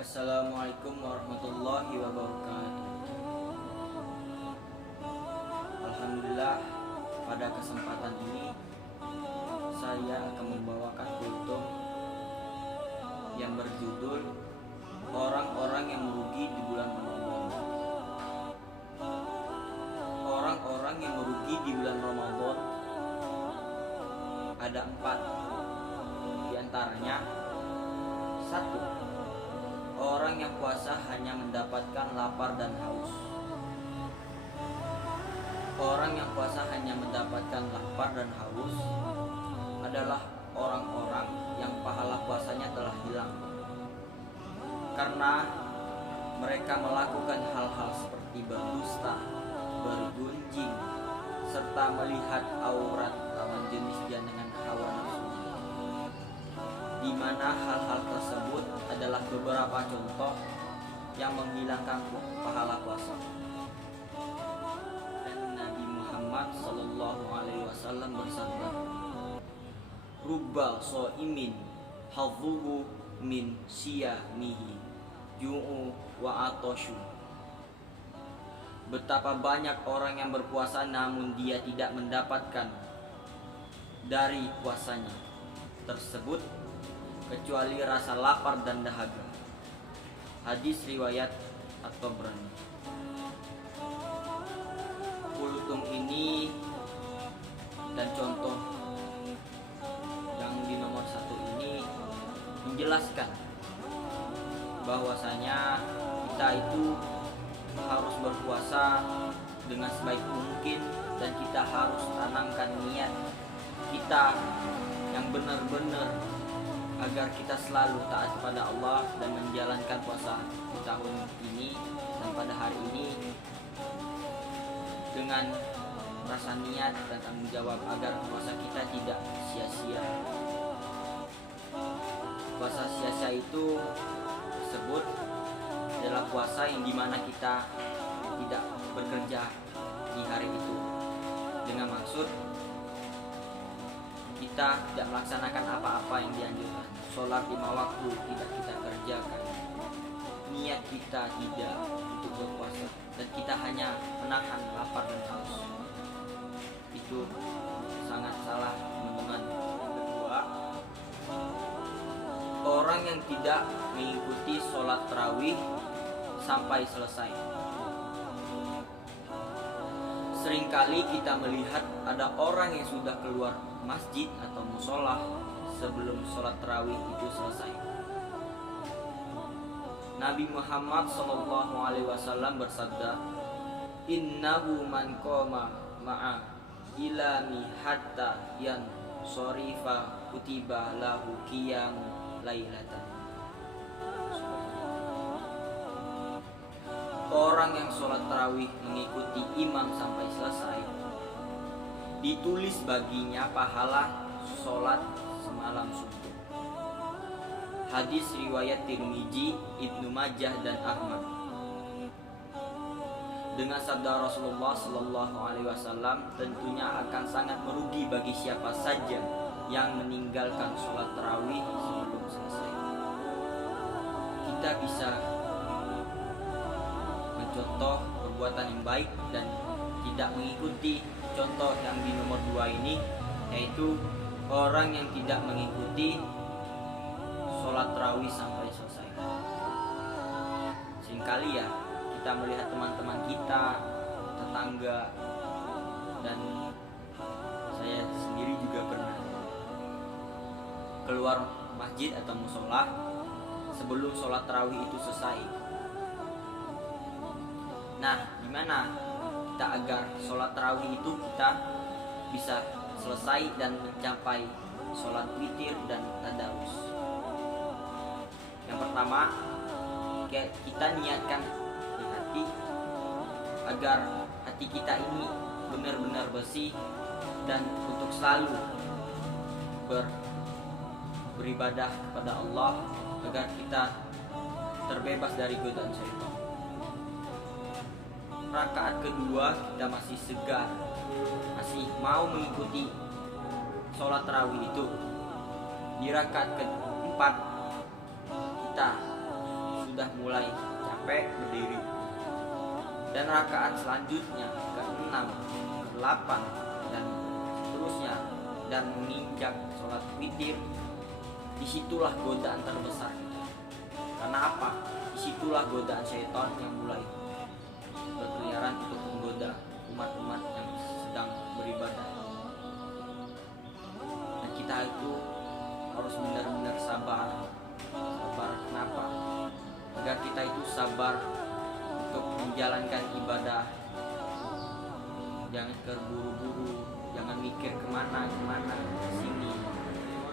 Assalamualaikum warahmatullahi wabarakatuh. Alhamdulillah, pada kesempatan ini saya akan membawakan kultum yang berjudul Orang-orang yang merugi di bulan Ramadan. Orang-orang yang merugi di bulan Ramadan ada 4. Di antaranya, 1. Orang yang puasa hanya mendapatkan lapar dan haus. Orang yang puasa hanya mendapatkan lapar dan haus adalah orang-orang yang pahala puasanya telah hilang, karena mereka melakukan hal-hal seperti berdusta, bergunjing, serta melihat aurat lawan jenisnya dengan hawa nafsu, di mana hal-hal tersebut adalah beberapa contoh yang menghilangkan pahala puasa. Dan Nabi Muhammad SAW bersabda, "Rubba so'imin hadzuhu min siyamihi ju'u wa atoshu." Betapa banyak orang yang berpuasa namun dia tidak mendapatkan dari puasanya tersebut kecuali rasa lapar dan dahaga. Hadis riwayat At-Tabrani. Kultum ini dan contoh yang di nomor 1 ini menjelaskan bahwasanya kita itu harus berpuasa dengan sebaik mungkin, dan kita harus tanamkan niat kita yang benar-benar agar kita selalu taat kepada Allah dan menjalankan puasa di tahun ini dan pada hari ini dengan rasa niat dan tanggung jawab agar puasa kita tidak sia-sia. Puasa sia-sia itu tersebut adalah puasa yang dimana kita tidak bekerja di hari itu, dengan maksud kita tidak melaksanakan apa-apa yang dianjurkan. Sholat 5 waktu tidak kita kerjakan, niat kita tidak untuk berpuasa, dan kita hanya menahan lapar dan haus. Itu sangat salah, teman-teman. Yang kedua, orang yang tidak mengikuti sholat tarawih sampai selesai. Seringkali kita melihat ada orang yang sudah keluar masjid atau musola sebelum sholat tarawih itu selesai. Nabi Muhammad SAW bersabda, "Innahu man qoma ma'a ilami hatta yan sorifa kutiba lahu qiyamu lailatan." Orang yang sholat tarawih mengikuti imam sampai selesai, ditulis baginya pahala sholat semalam suntuk. Hadis riwayat Tirmizi, Ibnu Majah dan Ahmad. Dengan sabda Rasulullah SAW, tentunya akan sangat merugi bagi siapa saja yang meninggalkan sholat tarawih sebelum selesai. Kita bisa mencontoh perbuatan yang baik dan tidak mengikuti contoh yang di nomor 2 ini, yaitu orang yang tidak mengikuti sholat tarawih sampai selesai. Seringkali ya kita melihat teman-teman kita, tetangga, dan saya sendiri juga pernah keluar masjid atau musola sebelum sholat tarawih itu selesai. Nah, gimana kita agar sholat tarawih itu kita bisa selesai dan mencapai sholat witir dan tadarus? Yang pertama, kita niatkan di hati agar hati kita ini benar-benar bersih dan untuk selalu beribadah kepada Allah agar kita terbebas dari godaan syaitan. Rakaat kedua kita masih segar, masih mau mengikuti sholat tarawih itu. Di rakaat keempat kita mulai capek berdiri. Dan rakaat selanjutnya ke-6, ke-8 dan seterusnya, dan menginjak sholat witir, disitulah godaan terbesar kita. Karena apa? Disitulah godaan syaitan yang mulai berkeliaran untuk menggoda umat-umat yang sedang beribadah. Dan kita itu harus benar-benar sabar. Kenapa? Agar kita itu sabar untuk menjalankan ibadah. Jangan terburu-buru, jangan mikir kemana, kesini,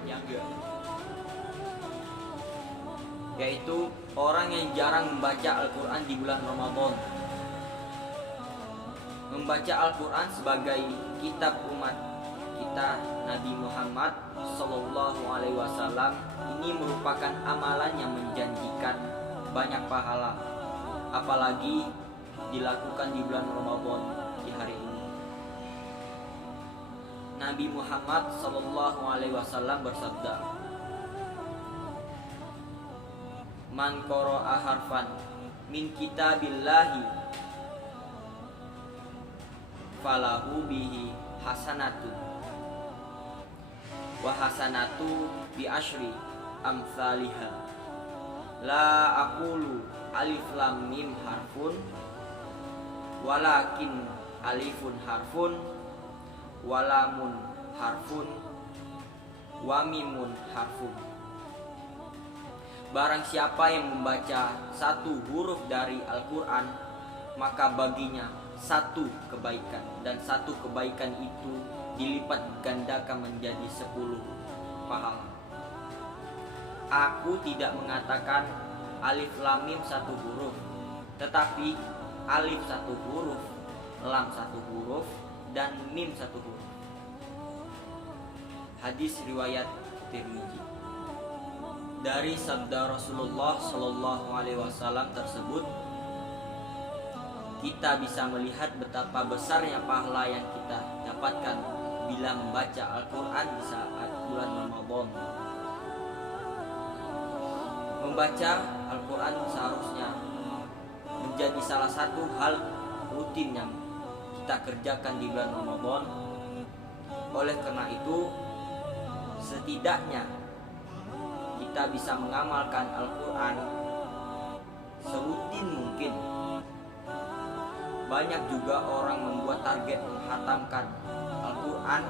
jaga. Yaitu orang yang jarang membaca Al-Quran di bulan Ramadan. Membaca Al-Quran sebagai kitab umat kita, Nabi Muhammad SAW, ini merupakan amalan yang menjanjikan banyak pahala, apalagi dilakukan di bulan Ramadan di hari ini. Nabi Muhammad SAW bersabda, "Man qara'a harfan min kitabillahi falahu bihi hasanatu wa hasanatu bi asyri amsalihha. La aqulu alif lam mim harfun, walakin alifun harfun, walamun harfun, wa mimun harfun." Barang siapa yang membaca satu huruf dari Al-Quran, maka baginya satu kebaikan, dan satu kebaikan itu dilipat gandakan menjadi 10 pahala. Aku tidak mengatakan alif lam mim satu huruf, tetapi alif satu huruf, lam satu huruf, dan mim satu huruf. Hadis riwayat Tirmizi. Dari sabda Rasulullah SAW tersebut, kita bisa melihat betapa besarnya pahala yang kita dapatkan bila membaca Al-Quran di saat bulan Ramadan. Membaca Al-Quran seharusnya menjadi salah satu hal rutin yang kita kerjakan di bulan Ramadan. Oleh karena itu, setidaknya kita bisa mengamalkan Al-Quran serutin mungkin. Banyak juga orang membuat target menghatamkan Al-Quran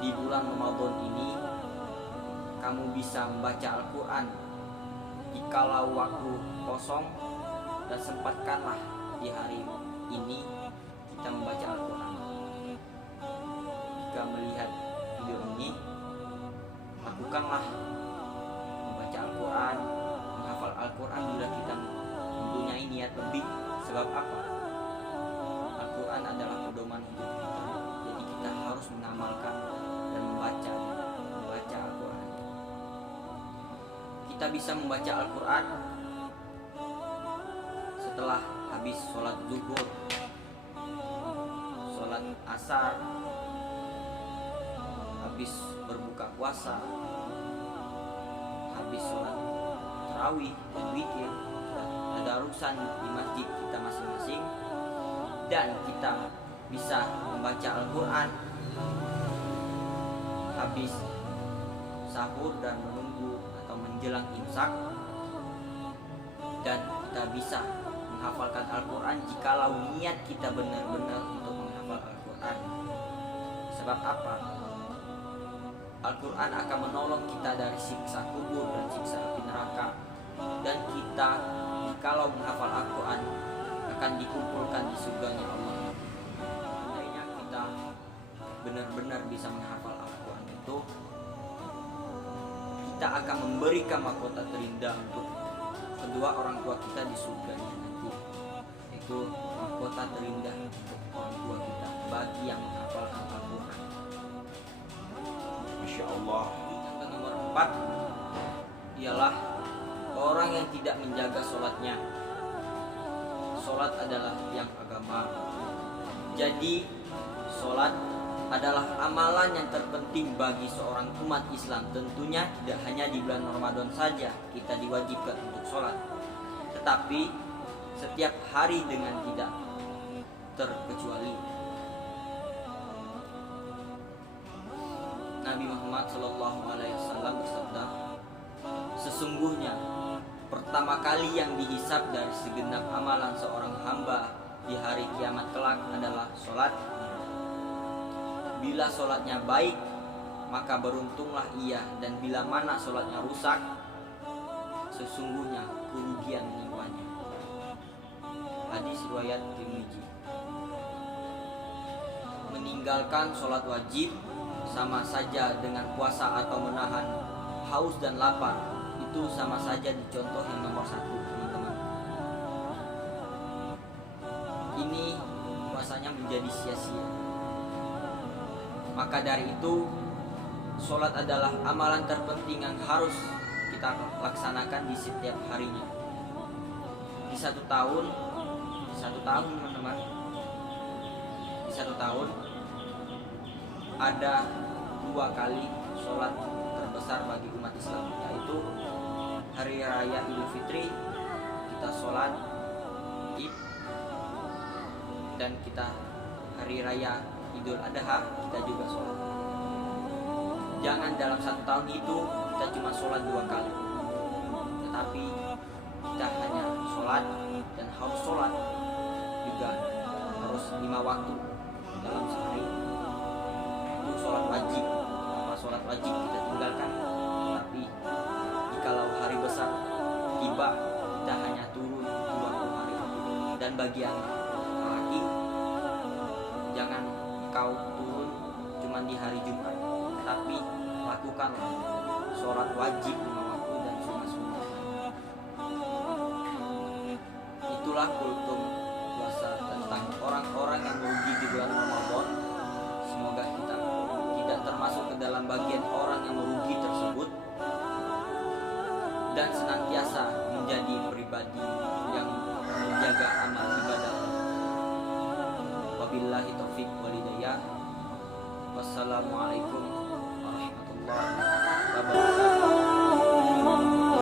di bulan Ramadan ini. Kamu bisa membaca Al-Quran jikalau waktu kosong, dan sempatkanlah di hari ini kita membaca Al-Quran. Jika melihat video ini, lakukanlah membaca Al-Quran, menghafal Al-Quran bila kita mempunyai niat lebih. Sebab apa? Al-Quran adalah pedoman hidup kita. Jadi kita harus mengamalkan dan membaca Al-Quran. Kita bisa membaca Al-Quran setelah habis sholat zuhur, sholat asar, habis berbuka puasa, habis sholat tarawih dan witir, tadarusan di masjid kita masing-masing. Dan kita bisa membaca Al-Quran habis sahur dan menunggu atau menjelang imsak. Dan kita bisa menghafalkan Al-Quran jikalau niat kita benar-benar untuk menghafal Al-Quran. Sebab apa? Al-Quran akan menolong kita dari siksa kubur dan siksa api neraka. Dan kita kalau menghafal Al-Quran akan dikumpulkan di surganya Allah. Seandainya kita benar-benar bisa menghafal Al-Quran itu, kita akan memberikan mahkota terindah untuk kedua orang tua kita di surganya nanti, yaitu mahkota terindah untuk orang tua kita bagi yang menghafalkan Al-Quran. Masya Allah. Yang nomor 4 ialah orang yang tidak menjaga sholatnya. Sholat adalah yang agama. Jadi sholat adalah amalan yang terpenting bagi seorang umat Islam. Tentunya tidak hanya di bulan Ramadan saja kita diwajibkan untuk sholat, tetapi setiap hari dengan tidak terkecuali. Nabi Muhammad SAW bersabda, sesungguhnya pertama kali yang dihisab dari segenap amalan seorang hamba di hari kiamat kelak adalah sholat. Bila sholatnya baik, maka beruntunglah ia, dan bila mana sholatnya rusak, sesungguhnya kerugian menimpanya. Hadis riwayat Tirmidzi. Meninggalkan sholat wajib sama saja dengan puasa atau menahan haus dan lapar. Itu sama saja dicontoh yang nomor 1, teman-teman. Ini puasanya menjadi sia-sia. Maka dari itu, sholat adalah amalan terpenting yang harus kita laksanakan di setiap harinya. Di satu tahun teman-teman, di satu tahun ada 2 kali sholat terbesar bagi umat Islam, yaitu hari raya Idul Fitri kita sholat Id, dan kita hari raya Idul Adha kita juga sholat. Jangan dalam 1 tahun itu kita cuma sholat 2 kali, tetapi kita hanya sholat, dan harus sholat juga harus 5 waktu dalam sehari. Itu sholat wajib. Apa sholat wajib kita tinggalkan, tapi jikalau hari besar tiba, kita hanya turun 20 hari. Dan bagi yang laki, jangan kau turun cuma di hari Jumat, tapi lakukanlah sholat wajib 5 waktu dan sunnah-sunnah. Itulah kultum puasa tentang orang-orang yang merugi di bulan Ramadan. Semoga kita tidak termasuk ke dalam bagian orang yang merugi tersebut, dan senantiasa menjadi pribadi yang menjaga amal ibadah. Wabillahi taufiq wal hidayah. Wassalamualaikum warahmatullahi wabarakatuh.